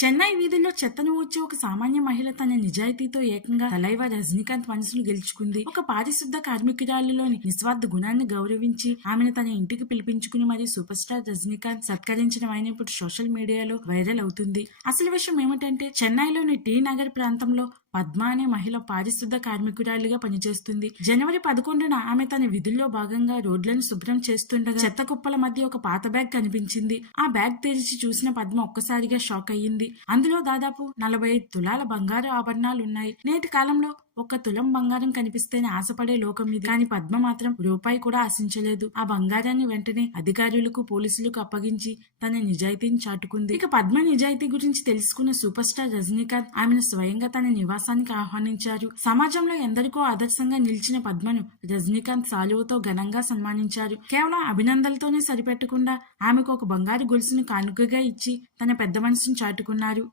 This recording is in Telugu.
చెన్నై వీధుల్లో చెత్తను ఊడ్చే ఒక సామాన్య మహిళ తన నిజాయితీతో ఏకంగా తలైవా రజనీకాంత్ మనసును గెలుచుకుంది. ఒక పారిశుద్ధ కార్మికురాలిలోని నిస్వార్థ గుణాన్ని గౌరవించి ఆమెను తన ఇంటికి పిలిపించుకుని మరి సూపర్ స్టార్ రజనీకాంత్ సత్కరించడం ఆయన ఇప్పుడు సోషల్ మీడియాలో వైరల్ అవుతుంది. అసలు విషయం ఏమిటంటే చెన్నైలోని టీ నగర్ ప్రాంతంలో పద్మ అనే మహిళ పారిశుద్ధ కార్మికురాలిగా పనిచేస్తుంది. జనవరి 11న ఆమె తన విధుల్లో భాగంగా రోడ్లను శుభ్రం చేస్తుండగా చెత్త కుప్పల మధ్య ఒక పాత బ్యాగ్ కనిపించింది. ఆ బ్యాగ్ తెరిచి చూసిన పద్మ ఒక్కసారిగా షాక్ అయ్యింది. అందులో దాదాపు 45 తులాల బంగారు ఆభరణాలు ఉన్నాయి. నేటి కాలంలో 1 తులం బంగారం కనిపిస్తేనే ఆశపడే లోకం ఇది. కానీ పద్మ మాత్రం రూపాయి కూడా ఆశించలేదు. ఆ బంగారాన్ని వెంటనే అధికారులకు పోలీసులకు అప్పగించి తన నిజాయితీని చాటుకుంది. ఇక పద్మ నిజాయితీ గురించి తెలుసుకున్న సూపర్ స్టార్ రజనీకాంత్ ఆమెను స్వయంగా తన నివాసానికి ఆహ్వానించారు. సమాజంలో ఎందరికో ఆదర్శంగా నిలిచిన పద్మను రజనీకాంత్ సాలువతో ఘనంగా సన్మానించారు. కేవలం అభినందనలతోనే సరిపెట్టకుండా ఆమెకు ఒక బంగారు గొలుసును కానుకగా ఇచ్చి తన పెద్ద మనసును చాటుకున్నారు.